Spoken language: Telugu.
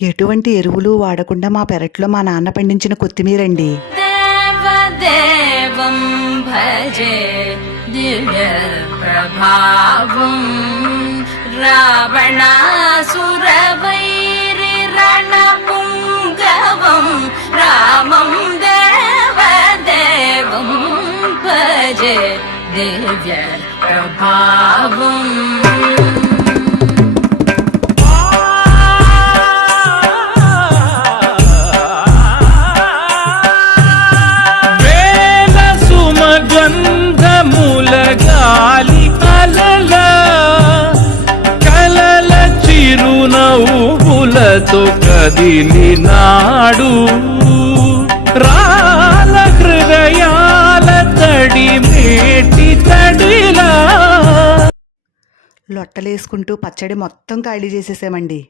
ఎటువంటి ఎరువులు వాడకుండా మా పెరట్లో మా నాన్న పండించిన కొత్తిమీరండి. దేవదేవం భజే దివ్య ప్రభావం రావణాసురవైరి రణపుంగవం రామం దేవదేవం భజే దివ్య ప్రభావం. గాలి అలల కలల చిరునవ్వులతో కదిలినాడు రాల హృదయాల తడి మేటి తడిలా. లొట్టలేసుకుంటూ పచ్చడి మొత్తం ఖాళీ చేసేసామండి.